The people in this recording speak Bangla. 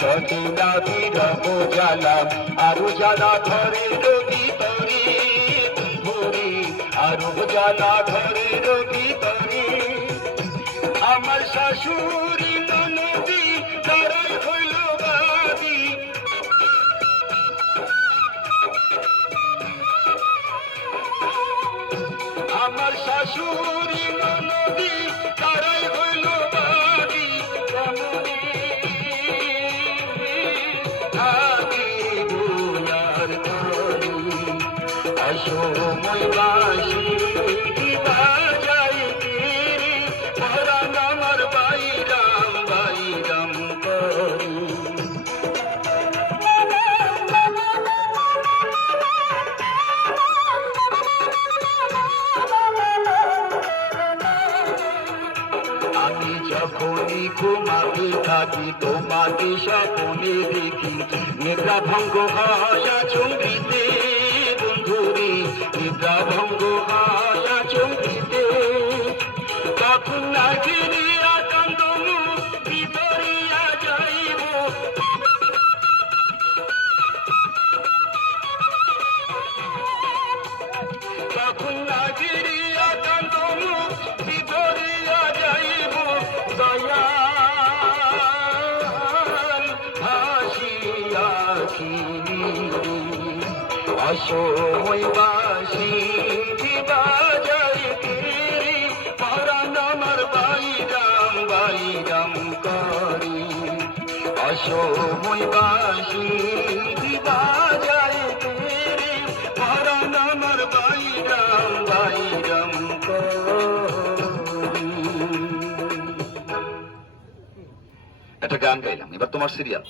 সতে না বিরহ জ্বালা আরও জ্বালা ধরে রবি তরে ভরে আরও জ্বালা ধরে রবি তরে। আমার শাশুড়ি ননদি তারাই হইল আমার শাশুড়ি তারাই হইল থাকে দুলার তরি অসময় বাসি বাজাই আমি যখনই ঘুমাতে থাকি, তোমাকে সকলে দেখি। নিদ্রা ভঙ্গ হাসা চুম্বিতে, বন্ধুরে, নিদ্রা ভঙ্গ হাসা চুম্বিতে। তখন না বাসি তিরি পরাণ আমার বাইরাম বাইরাম করি অসময় বাসি বাজাই পরাণ আমার বাইরাম বাইরাম একটা গান গাইলাম, এবার তোমার সিরিয়াল